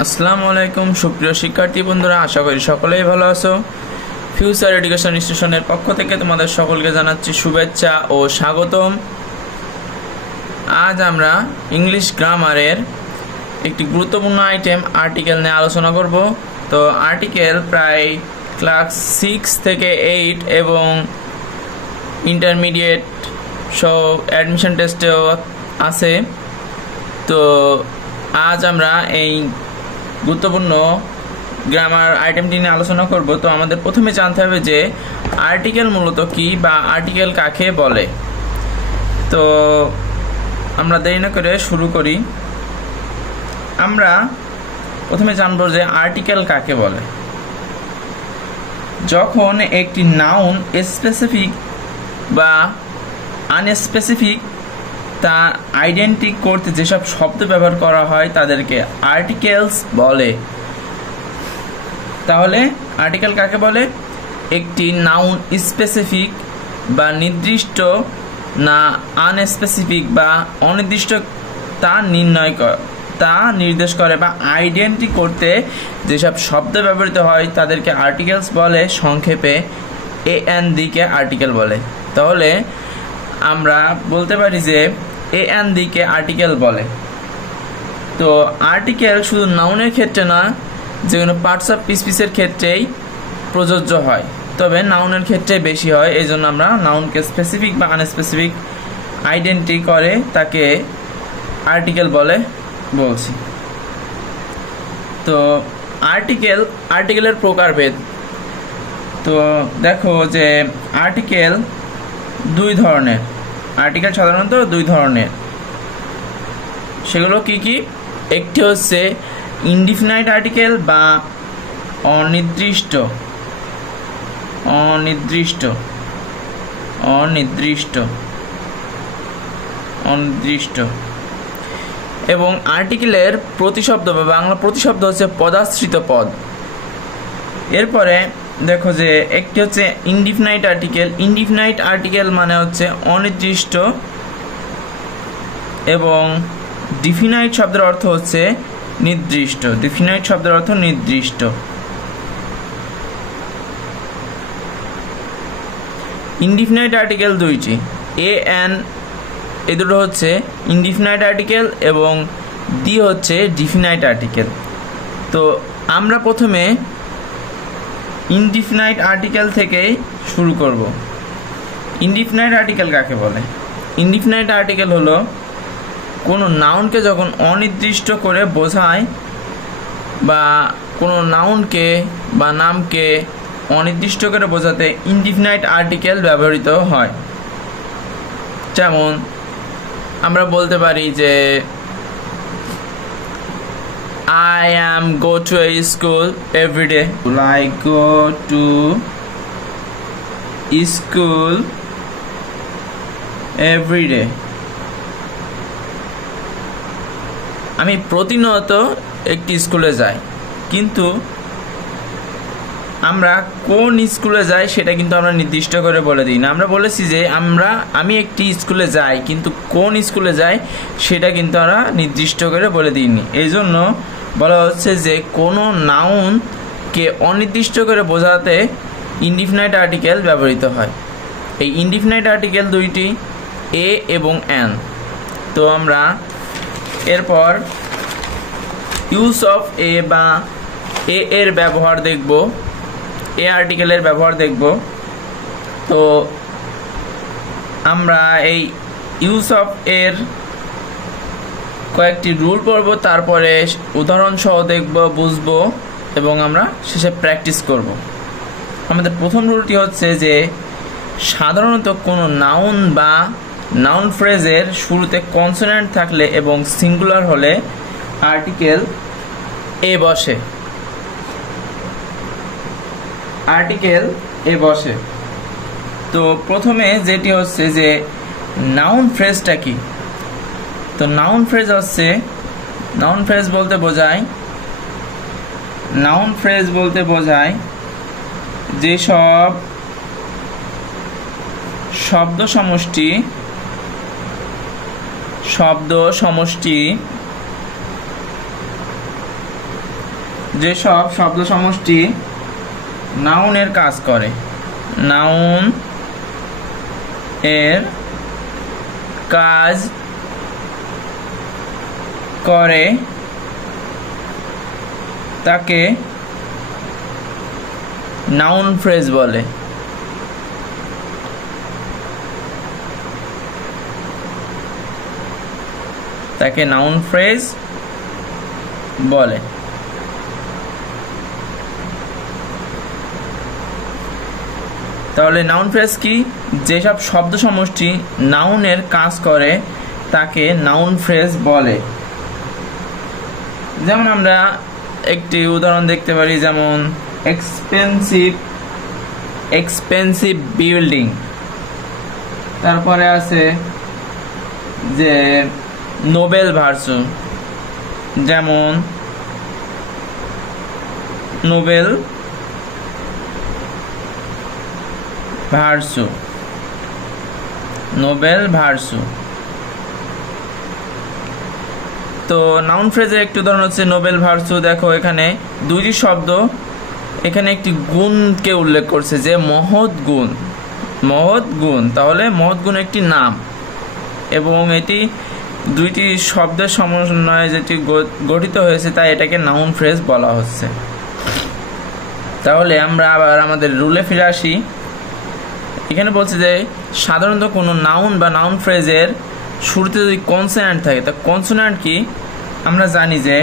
আসসালামু আলাইকুম সুপ্রিয় শিক্ষার্থী বন্ধুরা, আশা করি সকলেই ভালো আছো। ফিউচার এডুকেশন স্টেশনের পক্ষ থেকে তোমাদের সকলকে জানাচ্ছি শুভেচ্ছা ও স্বাগতম। আজ আমরা ইংলিশ গ্রামারের একটি গুরুত্বপূর্ণ আইটেম আর্টিকেল নিয়ে আলোচনা করব। তো আর্টিকেল প্রায় ক্লাস 6 থেকে 8 এবং ইন্টারমিডিয়েট সব অ্যাডমিশন টেস্টেও আছে। তো আজ আমরা এই গুরুত্বপূর্ণ গ্রামার আইটেমটি নিয়ে আলোচনা করব। তো আমাদের প্রথমে জানতে হবে যে আর্টিকেল মূলত কি বা আর্টিকেল কাকে বলে। তো আমরা দেরি না করে শুরু করি। আমরা প্রথমে জানব যে আর্টিকেল কাকে বলে। যখন একটি নাউন স্পেসিফিক বা আনস্পেসিফিক তা আইডেন্টি করতে যেসব শব্দ ব্যবহার করা হয় তাদেরকে আর্টিকেলস বলে। তাহলে আর্টিকেল কাকে বলে? একটি নাউন স্পেসিফিক বা নির্দিষ্ট না আনস্পেসিফিক বা অনির্দিষ্ট তা নির্দেশ করে বা আইডেন্টি করতে যেসব শব্দ ব্যবহৃত হয় তাদেরকে আর্টিকেলস বলে। সংক্ষেপে AND কে আর্টিকেল বলে। তাহলে আমরা বলতে পারি যে AND কে আর্টিকেল বলে। তো আর্টিকেল শুধু নাউনের ক্ষেত্রে না, যে কোনো পার্টস অফ স্পিচের ক্ষেত্রেই প্রযোজ্য হয়, তবে নাউনের ক্ষেত্রে বেশি হয়। এই জন্য আমরা নাউনকে স্পেসিফিক বা আনস্পেসিফিক আইডেন্টি করে তাকে আর্টিকেল বলে বলছি। তো আর্টিকেলের প্রকারভেদ। তো দেখো যে আর্টিকেল দুই ধরনের। আর্টিকেল সাধারণত দুই ধরনের। সেগুলো কি কি? একটি হচ্ছে ইনডিফিনাইট আর্টিকেল বা অনির্দিষ্ট অনির্দিষ্ট অনির্দিষ্ট অনির্দিষ্ট এবং আর্টিকেলের প্রতিশব্দ বা বাংলা প্রতিশব্দ হচ্ছে পদাশ্রিত পদ। এরপরে দেখো যে একটি হচ্ছে ইনডিফিনাইট আর্টিকেল। ইনডিফিনাইট আর্টিকেল মানে হচ্ছে অনির্দিষ্ট এবং ডিফিনাইট শব্দের অর্থ হচ্ছে নির্দিষ্ট। ডিফিনাইট শব্দের অর্থ নির্দিষ্ট। ইনডিফিনাইট আর্টিকেল দুইটি, AN এই দুটো হচ্ছে ইনডিফিনাইট আর্টিকেল এবং D হচ্ছে ডিফিনাইট আর্টিকেল। তো আমরা প্রথমে ইনডিফিনাইট আর্টিকেল থেকেই শুরু করব। ইনডিফিনাইট আর্টিকেল কাকে বলে? ইনডিফিনাইট আর্টিকেল হলো কোনো নাউনকে যখন অনির্দিষ্ট করে বোঝায় বা কোনো নাউনকে বা নামকে অনির্দিষ্ট করে বোঝাতে ইনডিফিনাইট আর্টিকেল ব্যবহৃত হয়। যেমন আমরা বলতে পারি যে I am go to a school every day. I go to school every day. আমি প্রতিনিয়ত একটি স্কুলে যাই, কিন্তু আমরা কোন স্কুলে যাই সেটা কিন্তু আমরা নির্দিষ্ট করে বলে দিই না। আমরা বলেছি যে আমি একটি স্কুলে যাই, কিন্তু কোন স্কুলে যাই সেটা কিন্তু আমরা নির্দিষ্ট করে বলে দিইনি। এই জন্য বলা হচ্ছে যে কোনো নাউনকে অনির্দিষ্ট করে বোঝাতে ইনডিফিনাইট আর্টিকেল ব্যবহৃত হয়। এই ইনডিফিনাইট আর্টিকেল দুইটি A এবং N। তো আমরা এরপর ইউজ অফ A বা A এর ব্যবহার দেখব, A আর্টিকেলের ব্যবহার দেখব। তো আমরা এই ইউজ অফ এর কয়েকটি রুল পড়ব, তারপরে উদাহরণ সহ দেখব, বুঝবো এবং আমরা শেষে প্র্যাকটিস করব। আমাদের প্রথম রুলটি হচ্ছে যে সাধারণত কোনো নাউন বা নাউন ফ্রেজের শুরুতে কনসোনেন্ট থাকলে এবং সিঙ্গুলার হলে আর্টিকেল A বসে। আর্টিকেল A বসে। তো প্রথমে যেটি হচ্ছে যে নাউন ফ্রেজটা কি। তো নাউন ফ্রেজ হচ্ছে, নাউন ফ্রেজ বলতে বোঝায় যেসব শব্দ সমষ্টি যেসব শব্দ সমষ্টি নাউনের কাজ করে, নাউন এর কাজ করে তাকে নাউন ফ্রেজ বলে। তাকে নাউন ফ্রেজ বলে। তাহলে নাউন ফ্রেজ কি? যেসব শব্দ সমষ্টি নাউনের কাজ করে তাকে নাউন ফ্রেজ বলে। যেমন আমরা একটি উদাহরণ দেখতে পারি, যেমন এক্সপেন্সিভ বিল্ডিং, তারপরে আছে যে নোবেল ভার্চু, যেমন নোবেল ভার্চু, তো নাউন ফ্রেজের একটি উদাহরণ হচ্ছে নোবেল ভার্চু। দেখো এখানে দুইটি শব্দ, এখানে একটি গুণকে উল্লেখ করছে যে মহৎ গুণ, তাহলে মহৎ গুণ একটি নাম এবং এটি দুইটি শব্দের সমন্বয়ে যেটি গঠিত হয়েছে তাই এটাকে নাউন ফ্রেজ বলা হচ্ছে। তাহলে আমরা আবার আমাদের রুলে ফিরে আসি। এখানে বলছে যে সাধারণত কোনো নাউন বা নাউন ফ্রেজের শুরুতে যদি কনসোনেন্ট থাকে, তা কনসোনেন্ট কি আমরা জানি যে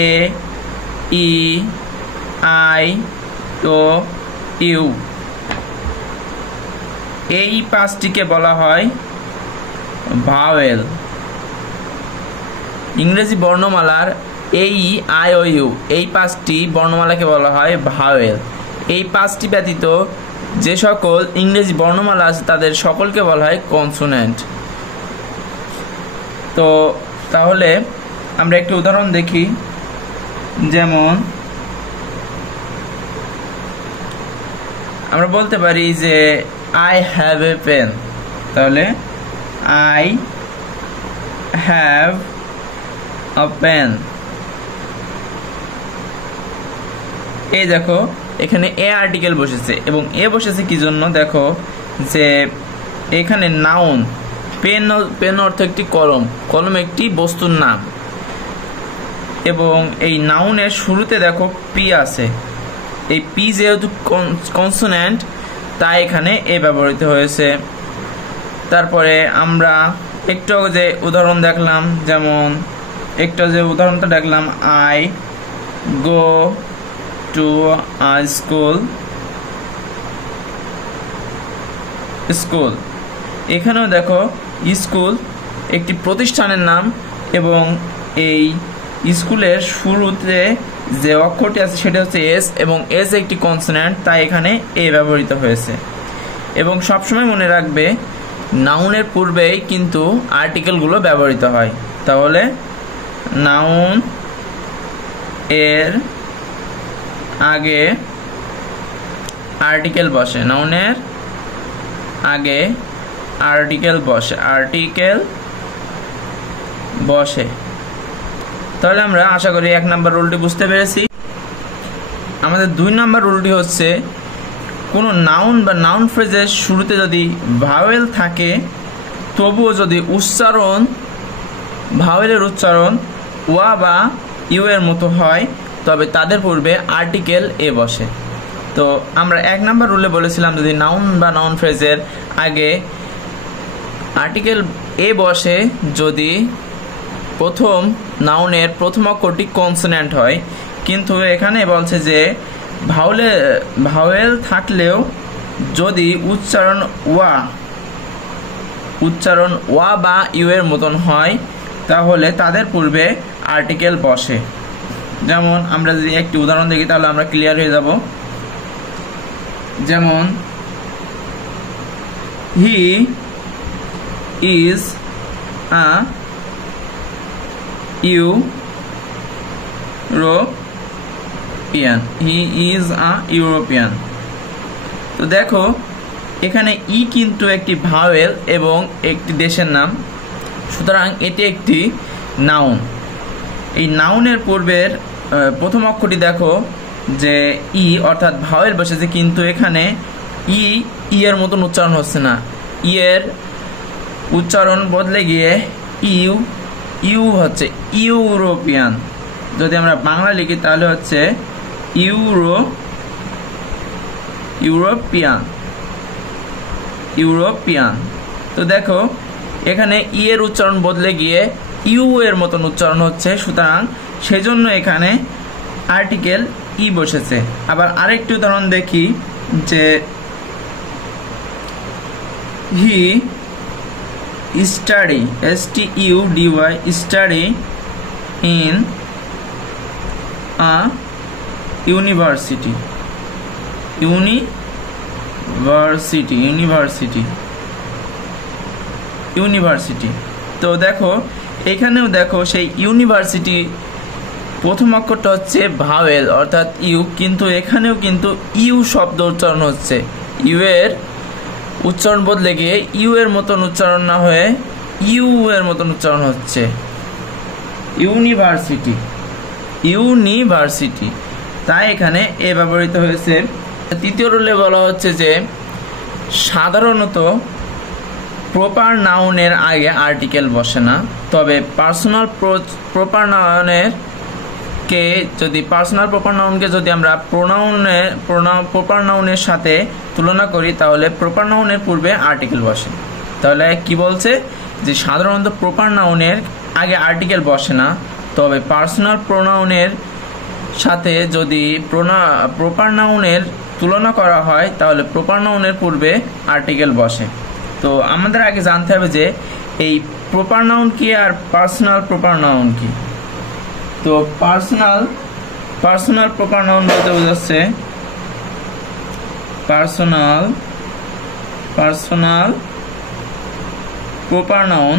এ, ই, আই, ও, ইউ, এই পাঁচটিকে বলা হয় ভাওয়েল। ইংরেজি বর্ণমালার এই, আই, ও, ইউ এই পাঁচটি বর্ণমালাকে বলা হয় ভাওয়েল। এই পাঁচটি ব্যতীত যে সকল ইংরেজি বর্ণমালা আছে তাদের সকলকে বলা হয় কনসোনেন্ট। তো তাহলে আমরা একটি উদাহরণ দেখি, যেমন আমরা বলতে পারি যে আই হ্যাভ এ পেন, তাহলে আই হ্যাভ আ পেন। এই দেখো এখানে এ আর্টিকেল বসেছে এবং এ বসেছে কি জন্য? দেখো যে এখানে নাউন, পেন অর্থ একটি কলম একটি বস্তুর নাম, এবং এই নাউনের শুরুতে দেখো পি আছে। এই পি যেহেতু কনসোনেন্ট তাই এখানে এ ব্যবহৃত হয়েছে। তারপরে আমরা একটু যে উদাহরণ দেখলাম, যেমন উদাহরণটা দেখলাম I go to a school. এখানেও দেখো স্কুল একটি প্রতিষ্ঠানের নাম এবং এই স্কুলের শুরুতে যে অক্ষরটি আছে সেটা হচ্ছে এস এবং এস একটি কনসোনেন্ট তাই এখানে এ ব্যবহৃত হয়েছে। এবং সবসময় মনে রাখবে নাউনের পূর্বেই কিন্তু আর্টিকেলগুলো ব্যবহৃত হয়। তাহলে নাউন এর আগে আর্টিকেল বসে, নাউনের আগে আর্টিকেল বসে। তাহলে আমরা আশা করি 1 নম্বর রুলটি বুঝতে পেরেছি। আমাদের 2 নম্বর রুলটি হচ্ছে কোনো নাউন বা নাউন ফ্রেজের শুরুতে যদি ভাওয়েল থাকে তবুও যদি ভাওয়েলের উচ্চারণ ওয়া বা ইউ এর মতো হয় তবে তাদের পূর্বে আর্টিকেল এ বসে। তো আমরা 1 নম্বর রুলে বলেছিলাম যদি নাউন বা নাউন ফ্রেজের আগে আর্টিকেল এ বসে যদি প্রথম নাউনের প্রথম অক্ষরটি কনসোনেন্ট হয়, কিন্তু এখানে বলছে যে ভাওয়েল থাকলেও যদি উচ্চারণ ওয়া বা ইউ এর মতন হয় তাহলে তাদের পূর্বে আর্টিকেল বসে। যেমন আমরা যদি একটি উদাহরণ দেখি তাহলে আমরা ক্লিয়ার হয়ে যাব। যেমন হি ইজ আ ইউরোপিয়ান। তো দেখো এখানে ই কিন্তু একটি ভাওয়েল এবং একটি দেশের নাম, সুতরাং এটি একটি নাউন। এই নাউনের পূর্বের প্রথম অক্ষরটি দেখো যে ই অর্থাৎ ভাওয়েল বসেছে, কিন্তু এখানে ই এর মতন উচ্চারণ হচ্ছে না। ই এর উচ্চারণ বদলে গিয়ে ইউ হচ্ছে ইউরোপিয়ান। যদি আমরা বাংলা লিখি তাহলে হচ্ছে ইউরোপিয়ান। তো দেখো এখানে ই এর উচ্চারণ বদলে গিয়ে ইউ এর মতন উচ্চারণ হচ্ছে, সুতরাং সেজন্য এখানে আর্টিকেল ই বসেছে। আবার আরেকটি উদাহরণ দেখি যে he study study in a university. তো দেখো এখানেও দেখো সেই ইউনিভার্সিটি প্রথম অক্ষরটা হচ্ছে ভাওয়েল অর্থাৎ ইউ, কিন্তু এখানেও কিন্তু ইউ শব্দ উচ্চারণ হচ্ছে। ইউ এর উচ্চারণ বদলে গিয়ে ইউ এর মতন উচ্চারণ না হয়ে ইউ এর মতন উচ্চারণ হচ্ছে ইউনিভার্সিটি। তাই এখানে এ ব্যবহৃত হয়েছে। তৃতীয় রুলে বলা হচ্ছে যে সাধারণত প্রপার নাউনের আগে আর্টিকেল বসে না, তবে পার্সোনাল প্রপার নাউনকে যদি আমরা প্রপার নাউনের সাথে তুলনা করি তাহলে প্রপার নাউনের পূর্বে আর্টিকেল বসে। তাহলে কি বলছে যে সাধারণত প্রপার নাউনের আগে আর্টিকেল বসে না, তবে পার্সোনাল প্রোনাউনের সাথে যদি প্রপার নাউনের তুলনা করা হয় তাহলে প্রপার নাউনের পূর্বে আর্টিকেল বসে। তো আমাদের আগে জানতে হবে যে এই প্রপার নাউন কি আর পার্সোনাল প্রপার নাউন কি। তো পার্সোনাল প্রপার নাউন বলতে বোঝাচ্ছে personal proper noun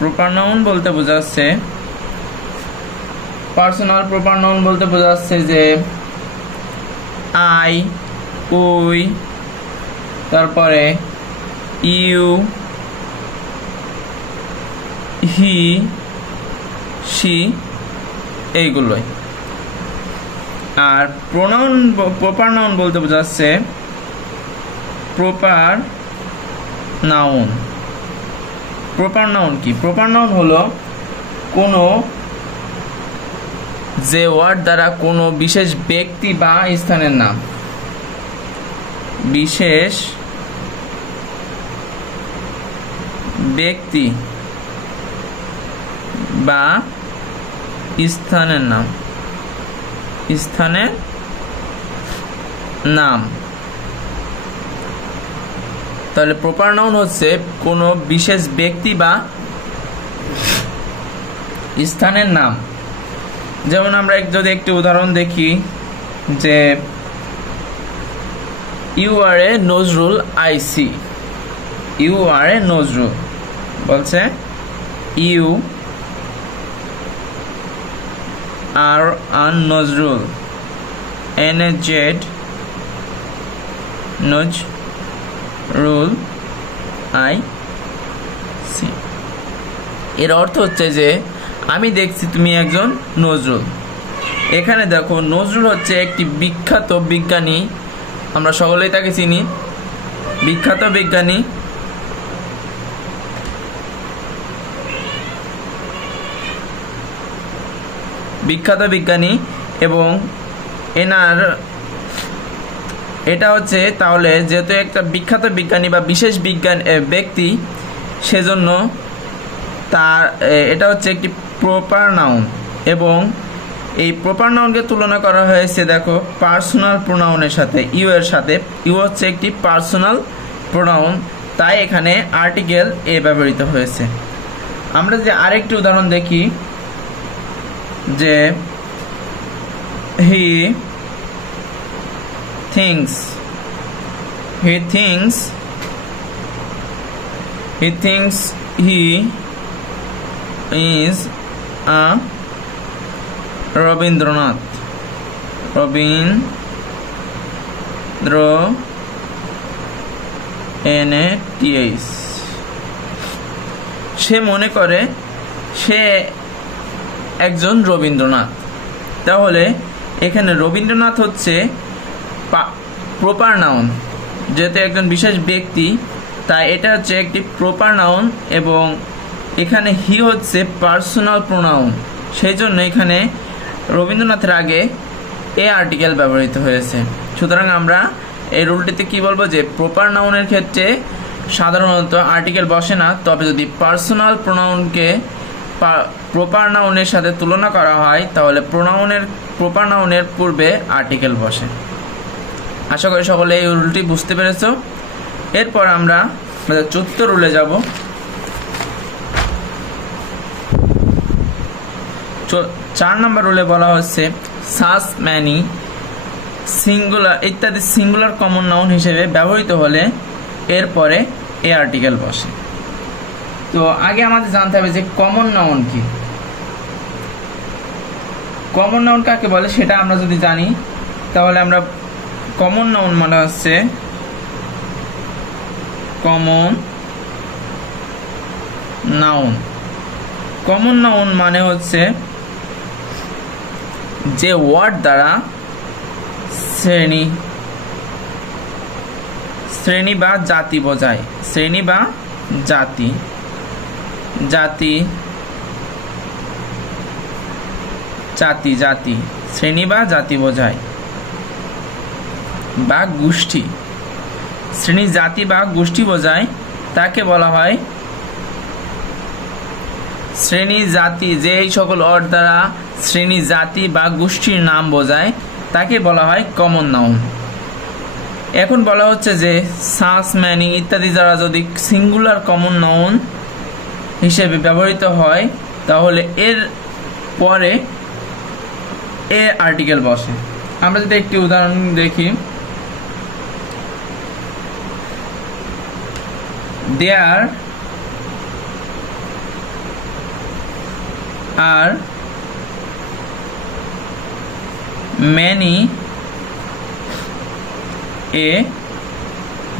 proper noun বলতে বোঝাচ্ছে পার্সোনাল প্রপার নাউন বলতে বোঝাচ্ছে যে আই, উই, তারপরে ইউ, হি, সি, এইগুলোই। আর প্রপার নাউন বলতে বোঝাচ্ছে প্রপার নাউন কি? প্রপার নাউন হলো কোনো যে ওয়ার্ড দ্বারা কোনো বিশেষ ব্যক্তি বা স্থানের নাম, বিশেষ ব্যক্তি বা স্থানের নাম। তাহলে প্রপার নাউন হচ্ছে কোনো বিশেষ ব্যক্তি বা স্থানের নাম। যেমন আমরা যদি একটি উদাহরণ দেখি যে you are a Nazrul IC, you are a Nazrul বলছে you are Nazrul NZ Nazrul IC। এর অর্থ হচ্ছে যে আমি দেখছি তুমি একজন নজরুল। এখানে দেখো নজরুল হচ্ছে একটি বিখ্যাত বিজ্ঞানী, আমরা সকলেই তাকে চিনি, বিখ্যাত বিজ্ঞানী এবং এটা হচ্ছে তাহলে যেহেতু একটা বিখ্যাত বিজ্ঞানী বা বিশেষ ব্যক্তি, সেজন্য তার এটা হচ্ছে একটি প্রপার নাউন। এবং এই প্রপার নাউনকে তুলনা করা হয়েছে দেখো পার্সোনাল প্রোনাউনের সাথে, ইউ এর সাথে। ইউ হচ্ছে একটি পার্সোনাল প্রোনাউন, তাই এখানে আর্টিকেল এ ব্যবহৃত হয়েছে। আমরা যদি আরেকটি উদাহরণ দেখি যে হি thinks he is a Rabindranath সে মনে করে সে একজন রবীন্দ্রনাথ। তাহলে এখানে রবীন্দ্রনাথ হচ্ছে প্রপার নাউন, যেহেতু একজন বিশেষ ব্যক্তি তাই এটা হচ্ছে একটি প্রপার নাউন, এবং এখানে হি হচ্ছে পার্সোনাল প্রোনাউন, সেই জন্য এখানে রবীন্দ্রনাথের আগে এ আর্টিকেল ব্যবহৃত হয়েছে। সুতরাং আমরা এই রুলটিতে কি বলবো যে প্রপার নাউনের ক্ষেত্রে সাধারণত আর্টিকেল বসে না, তবে যদি পার্সোনাল প্রোনাউনকে প্রপার নাউনের সাথে তুলনা করা হয় তাহলে প্রপার নাউনের পূর্বে আর্টিকেল বসে। আশা করি সকলে এই রুলটি বুঝতে পেরেছো। এরপর আমরা 4th রুলে যাব। 4 নম্বর রুলে বলা হচ্ছে সাস, ম্যানি, সিঙ্গুলার ইত্যাদি সিঙ্গুলার কমন নাউন হিসেবে ব্যবহৃত হলে এরপরে এ আর্টিকেল বসে। তো আগে আমাদের জানতে হবে যে কমন নাউন কি। কমন নাউন কাকে বলে সেটা আমরা যদি জানি তাহলে আমরা কমন নাউন মানে হচ্ছে কমন নাউন। কমন নাউন মানে হচ্ছে যে ওয়ার্ড দ্বারা শ্রেণী বা জাতি বোঝায়। শ্রেণী বা জাতি শ্রেণী বা জাতি বোঝায়, বা গোষ্ঠী। শ্রেণী, জাতি বা গোষ্ঠী বোঝায় তাকে বলা হয় শ্রেণী জাতি। যে এই সকল ওয়ার্ড দ্বারা শ্রেণী, জাতি বা গোষ্ঠীর নাম বোঝায় তাকে বলা হয় কমন নাউন। এখন বলা হচ্ছে যে সাস, ম্যানি ইত্যাদি দ্বারা যদি সিঙ্গুলার কমন নাউন হিসেবে ব্যবহৃত হয় তাহলে এর পরে এ আর্টিকেল বসে। আমরা যদি একটি উদাহরণ দেখি, দেয়ার আর many a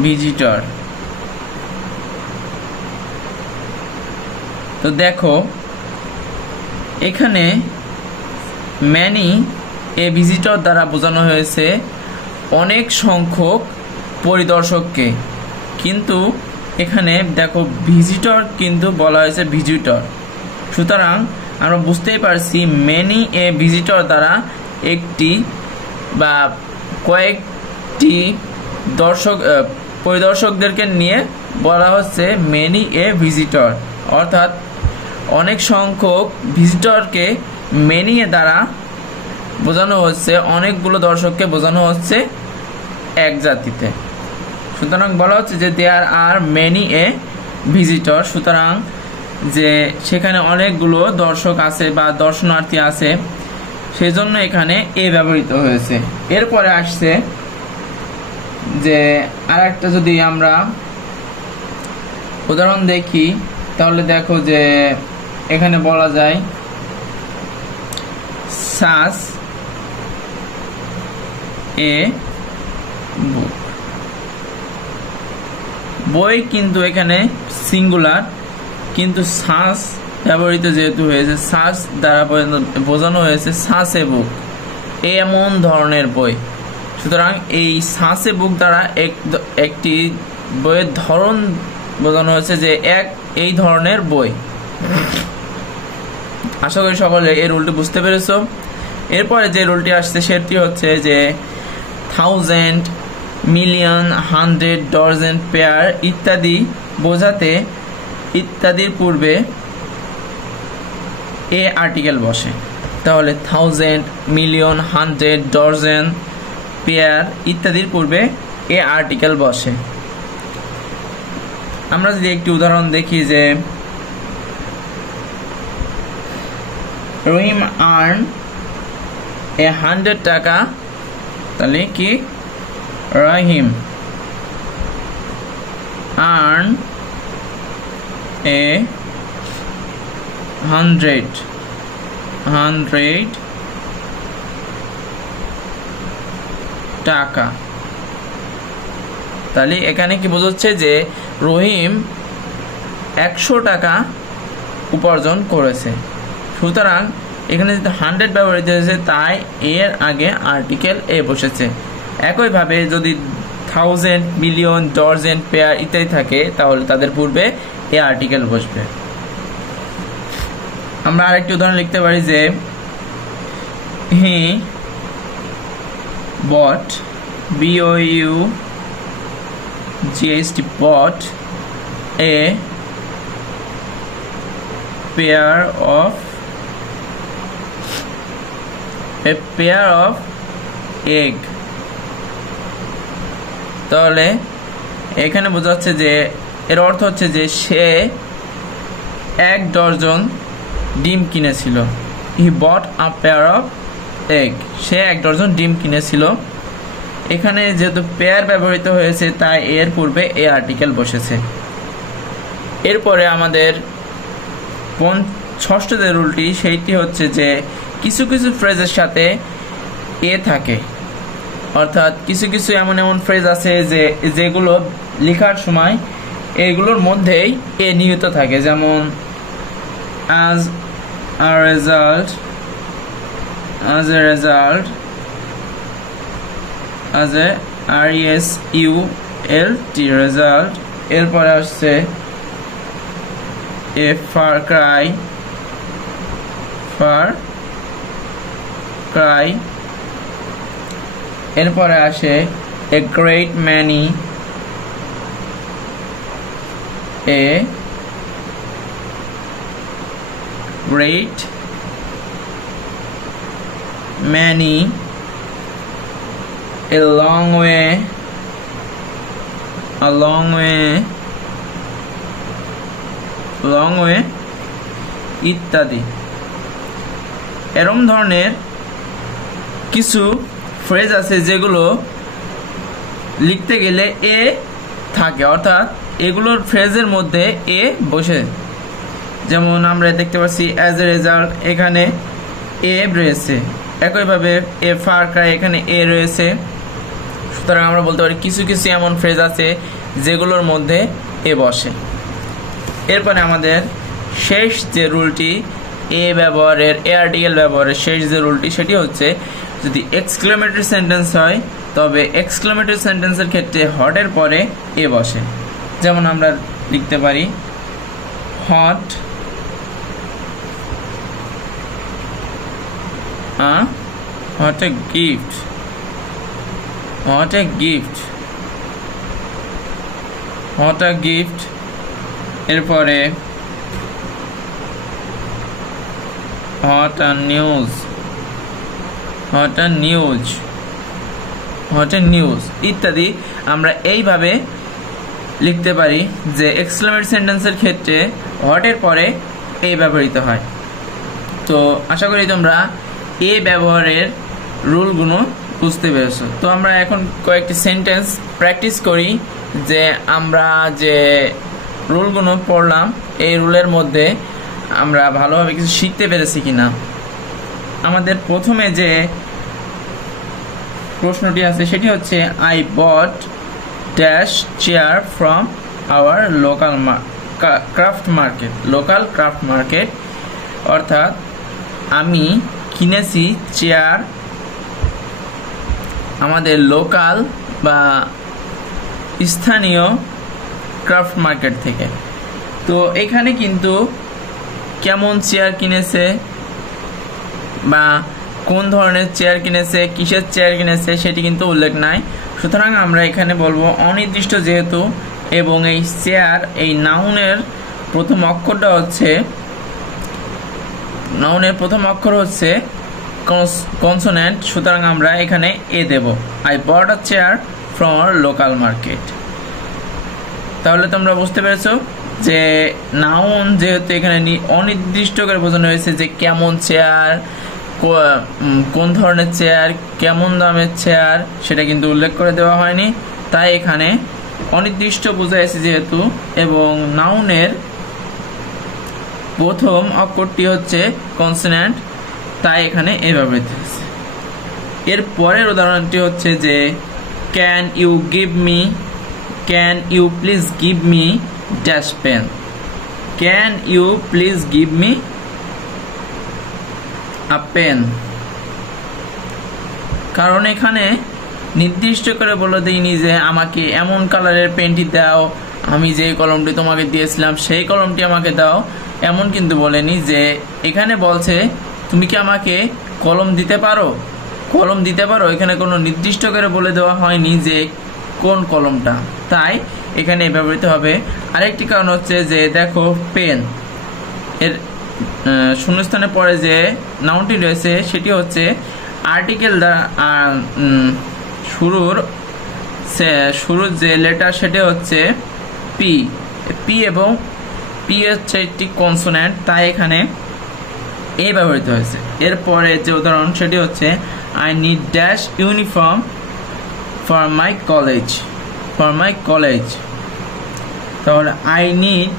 visitor। তো দেখো এখানে many a visitor দ্বারা বোঝানো হয়েছে অনেক সংখ্যক পরিদর্শককে, কিন্তু এখানে দেখো ভিজিটর কিন্তু বলা হয়েছে ভিজিটর। সুতরাং আমরা বুঝতেই পারছি মেনি এ ভিজিটর দ্বারা একটি বা কয়েকটি পরিদর্শকদেরকে নিয়ে বলা হচ্ছে মেনি এ ভিজিটর, অর্থাৎ অনেক সংখ্যক ভিজিটরকে মেনি এ দ্বারা বোঝানো হচ্ছে, অনেকগুলো দর্শককে বোঝানো হচ্ছে এক জাতিতে। সুতরাং বলা হচ্ছে যে দেয়ার আর মেনি এ ভিজিটর, সুতরাং যে সেখানে অনেকগুলো দর্শক আছে বা দর্শনার্থী আছে, সেজন্য এখানে এ ব্যবহৃত হয়েছে। এরপরে আসছে যে আরেকটা যদি আমরা উদাহরণ দেখি তাহলে দেখো যে এখানে বলা যায় সাস এ বুক। বই কিন্তু এখানে সিঙ্গুলার, কিন্তু সাস ব্যবহৃত যেহেতু হয়েছে, সাস দ্বারা বোঝানো হয়েছে সাস এ বুক, এমন ধরনের বই। সুতরাং এই সাস এ বুক দ্বারা একটি বইয়ের ধরন বোঝানো হয়েছে যে এই ধরনের বই। আশা করি সকলে এই রুলটি বুঝতে পেরেছো। এরপরে যে রুলটি আসছে সেটি হচ্ছে যে 1000, মিলিয়ন, 100, ডজন, পেয়ার ইত্যাদি বোঝাতে ইত্যাদির পূর্বে এ আর্টিকেল বসে। তাহলে 1000, মিলিয়ন, 100, ডজন, পেয়ার ইত্যাদির পূর্বে এ আর্টিকেল বসে। আমরা যদি একটি উদাহরণ দেখি যে রহিম আর্ন 100 টাকা, তাহলে কি রহিম আর্ন 100 টাকা। তাহলে এখানে কি বোঝাচ্ছে যে রহিম 100 টাকা উপার্জন করেছে। সুতরাং এখানে যেহেতু 100 ব্যবহৃত হয়েছে তাই এর আগে আর্টিকেল এ বসেছে। একইভাবে যদি 1000, মিলিয়ন, ডজন, পেয়ার ইত্যাদি থাকে তাহলে তাদের পূর্বে এ আর্টিকেল বসবে। আমরা আরেকটি উদাহরণ লিখতে পারি যে হি bought BOUGHT bought a pair of egg। তাহলে এখানে বোঝা যাচ্ছে যে এর অর্থ হচ্ছে যে সে 1 ডজন ডিম কিনেছিল। He bought a pair of egg, সে 1 ডজন ডিম কিনেছিল। এখানে যেহেতু পেয়ার ব্যবহৃত হয়েছে তাই এর পূর্বে এ আর্টিকেল বসেছে। এরপরে আমাদের ষষ্ঠ যে রুলটি সেইটি হচ্ছে যে কিছু কিছু ফ্রেজের সাথে এ থাকে, অর্থাৎ কিছু কিছু এমন এমন ফ্রেজ আছে যেগুলো লেখার সময় এগুলোর মধ্যেই এ নিহিত থাকে, যেমন as a result, RESULT result। এরপরে আসছে a far cry, এরপরে আসে a great many, a great many, a long way, ইত্যাদি। এরকম ধরনের কিছু ফ্রেজ আছে যেগুলো লিখতে গেলে এ থাকে, অর্থাৎ এগুলোর ফ্রেজের মধ্যে এ বসে। যেমন আমরা দেখতে পাচ্ছি অ্যাজ এ রেজাল্ট, এখানে এ রয়েছে। একইভাবে এ ফার ক্রাই, এখানে এ রয়েছে। সুতরাং আমরা বলতে পারি কিছু কিছু এমন ফ্রেজ আছে যেগুলোর মধ্যে এ বসে। এরপরে আমাদের শেষ যে রুলটি এ ব্যবহারের, এ আর্টিকেল ব্যবহারের শেষ যে রুলটি সেটি হচ্ছে যদি এক্সক্লেমেটরি সেন্টেন্স হয় তবে এক্সক্লেমেটরি সেন্টেন্সের ক্ষেত্রে হটের পরে এ বসে। যেমন আমরা লিখতে পারি hot what a gift, what a gift, what a gift। এরপরে what a news, what a news, what a news ইত্যাদি আমরা এইভাবে লিখতে পারি যে এক্সক্লেমেটরি সেন্টেন্সের ক্ষেত্রে হটের পরে এ ব্যবহৃত হয়। তো আশা করি তোমরা এ ব্যবহারের রুলগুলো বুঝতে পেরেছো। তো আমরা এখন কয়েকটি সেন্টেন্স প্র্যাকটিস করি যে আমরা যে রুলগুলো পড়লাম এই রুলের মধ্যে আমরা ভালোভাবে কিছু শিখতে পেরেছি কিনা। আমাদের প্রথমে যে প্রশ্নটি আছে সেটি হচ্ছে I bought dash chair from our local craft market, অর্থাৎ আমি কিনেছি চেয়ার আমাদের লোকাল বা স্থানীয় ক্রাফট মার্কেট থেকে। তো এখানে কিন্তু কেমন চেয়ার কিনেছে বা কোন ধরনের চেয়ার কিনেছে, কিসের চেয়ার কিনেছে সেটি কিন্তু উল্লেখ নাই। সুতরাং আমরা এখানে বলবো অনির্দিষ্ট যেহেতু, এবং এই চেয়ার এই নাউনের প্রথম অক্ষরটা হচ্ছে, নাউনের প্রথম অক্ষর হচ্ছে কনসোনেন্ট, সুতরাং আমরা এখানে এ দেব। I bought a chair from our local market. তাহলে তোমরা বুঝতে পেরেছো যে নাউন যেহেতু এখানে অনির্দিষ্ট করে বোঝানো হয়েছে যে কেমন চেয়ার, কোন ধরনের চেয়ার, কেমন দামের চেয়ার সেটা কিন্তু উল্লেখ করে দেওয়া হয়নি, তাই এখানে অনির্দিষ্ট বোঝাইছে যেহেতু, এবং নাউনের প্রথম অক্ষরটি হচ্ছে কনসোনেন্ট, তাই এখানে এ ব্যবহৃত হয়েছে। এর পরের উদাহরণটি হচ্ছে যে can you please give me dash pen. Can you please give me a pen. কারণ এখানে নির্দিষ্ট করে বলে দিইনি যে আমাকে এমন কালারের পেনটি দাও, আমি যে কলমটি তোমাকে দিয়েছিলাম সেই কলমটি আমাকে দাও, এমন কিন্তু বলেনি। যে এখানে বলছে তুমি কি আমাকে কলম দিতে পারো, কলম দিতে পারো। এখানে কোনো নির্দিষ্ট করে বলে দেওয়া হয়নি যে কোন কলমটা, তাই এখানে ব্যবহৃত হবে। আরেকটি কারণ হচ্ছে যে দেখো পেন এর শূন্যস্থানে পরে যে নাউনটি রয়েছে সেটি হচ্ছে আর্টিকেল শুরুর যে লেটার সেটি হচ্ছে পি। পি এবং পি হচ্ছে একটি কনসোনেন্ট, তাই এখানে এ ব্যবহৃত হয়েছে। এরপরে যে উদাহরণ সেটি হচ্ছে I need dash uniform for my college, for my college. তাহলে আই নিড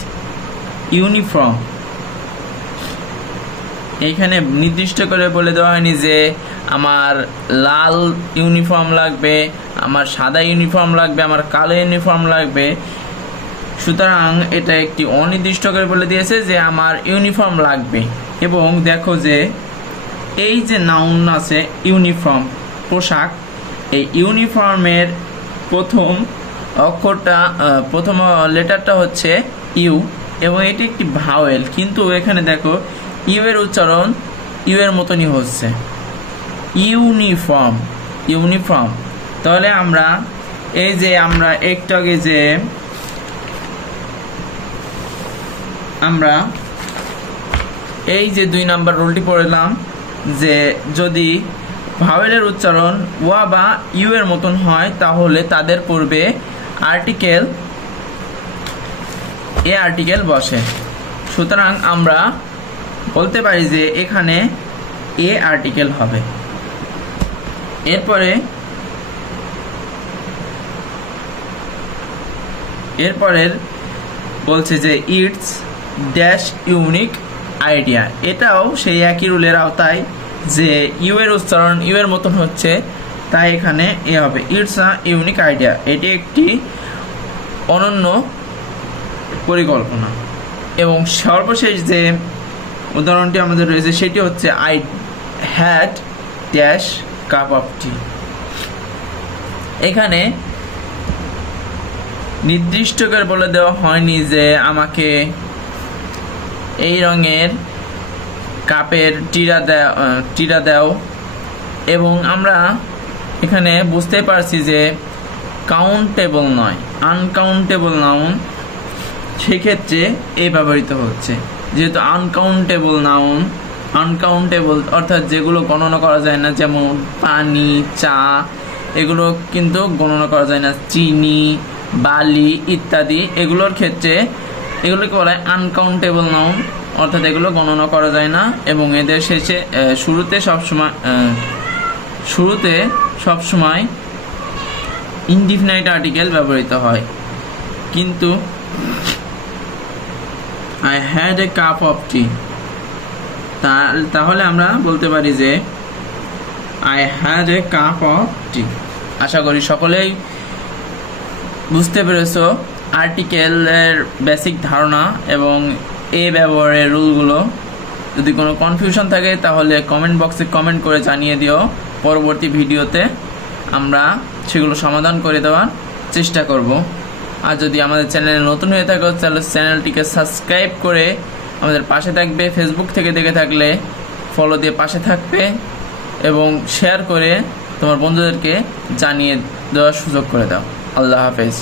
ইউনিফর্ম, এইখানে নির্দিষ্ট করে বলে দেওয়া হয়নি যে আমার লাল ইউনিফর্ম লাগবে, আমার সাদা ইউনিফর্ম লাগবে, আমার কালো ইউনিফর্ম লাগবে। সুতরাং এটা একটি অনির্দিষ্ট করে বলে দিয়েছে যে আমার ইউনিফর্ম লাগবে। এবং দেখো যে এই যে নাউন আছে ইউনিফর্ম পোশাক, এই ইউনিফর্মের প্রথম অক্ষরটা প্রথম লেটারটা হচ্ছে ইউ এবং এটি একটি ভাওয়েল, কিন্তু এখানে দেখো ইউ এর উচ্চারণ ইউ এর মতনই হচ্ছে ইউনিফর্ম, ইউনিফর্ম। তাহলে আমরা এই যে আমরা একটু আগে যে আমরা এই যে 2 নাম্বার রুলটি পড়লাম যে যদি ভাওয়েলের উচ্চারণ ওয়া বা ইউ এর মতন হয় তাহলে তাদের পূর্বে আর্টিকেল এ আর্টিকেল বসে। সুতরাং আমরা বলতে পারি যে এখানে এ আর্টিকেল হবে। এরপরের বলছে যে ইটস ড্যাশ ইউনিক আইডিয়া, এটাও সেই একই রুলের আওতায় যে ইউ এর উচ্চারণ ইউ এর মতন হচ্ছে, তাই এখানে এ হবে ইটস আ ইউনিক আইডিয়া। এটি একটি অনন্য পরিকল্পনা। এবং সর্বশেষ যে উদাহরণটি আমাদের রয়েছে সেটি হচ্ছে I had dash cup of tea. এখানে নির্দিষ্ট করে বলে দেওয়া হয়নি যে আমাকে এই রঙের কাপের টিরা দাও। এবং আমরা এখানে বুঝতে পারছি যে কাউন্টেবল নয়, আনকাউন্টেবল নাউন, সেক্ষেত্রে এ ব্যবহৃত হচ্ছে। যেহেতু আনকাউন্টেবল নাউন, আনকাউন্টেবল অর্থাৎ যেগুলো গণনা করা যায় না, যেমন পানি, চা, এগুলো কিন্তু গণনা করা যায় না, চিনি, বালি ইত্যাদি, এগুলোর ক্ষেত্রে এগুলোকে বলা হয় আনকাউন্টেবল নাউন, অর্থাৎ এগুলো গণনা করা যায় না। এবং এদের শেষে শুরুতে সবসময় ইনডিফিনাইট আর্টিকেল ব্যবহৃত হয়। কিন্তু I had a cup of tea, তাহলে আমরা বলতে পারি যে I had a cup of tea. আশা করি সকলেই বুঝতে পেরেছো আর্টিকেলের বেসিক ধারণা এবং এ ব্যবহারের রুলগুলো। যদি কোনো কনফিউশন থাকে তাহলে কমেন্ট বক্সে কমেন্ট করে জানিয়ে দিও, পরবর্তী ভিডিওতে আমরা সেগুলো সমাধান করে দেওয়ার চেষ্টা করব। আর যদি আমাদের চ্যানেলে নতুন হয়ে থাকো তাহলে চ্যানেলটিকে সাবস্ক্রাইব করে আমাদের পাশে থাকবে। ফেসবুক থেকে দেখে থাকলে ফলো দিয়ে পাশে থাকবে এবং শেয়ার করে তোমার বন্ধুদেরকে জানিয়ে দেওয়ার সুযোগ করে দাও। আল্লাহ হাফেজ।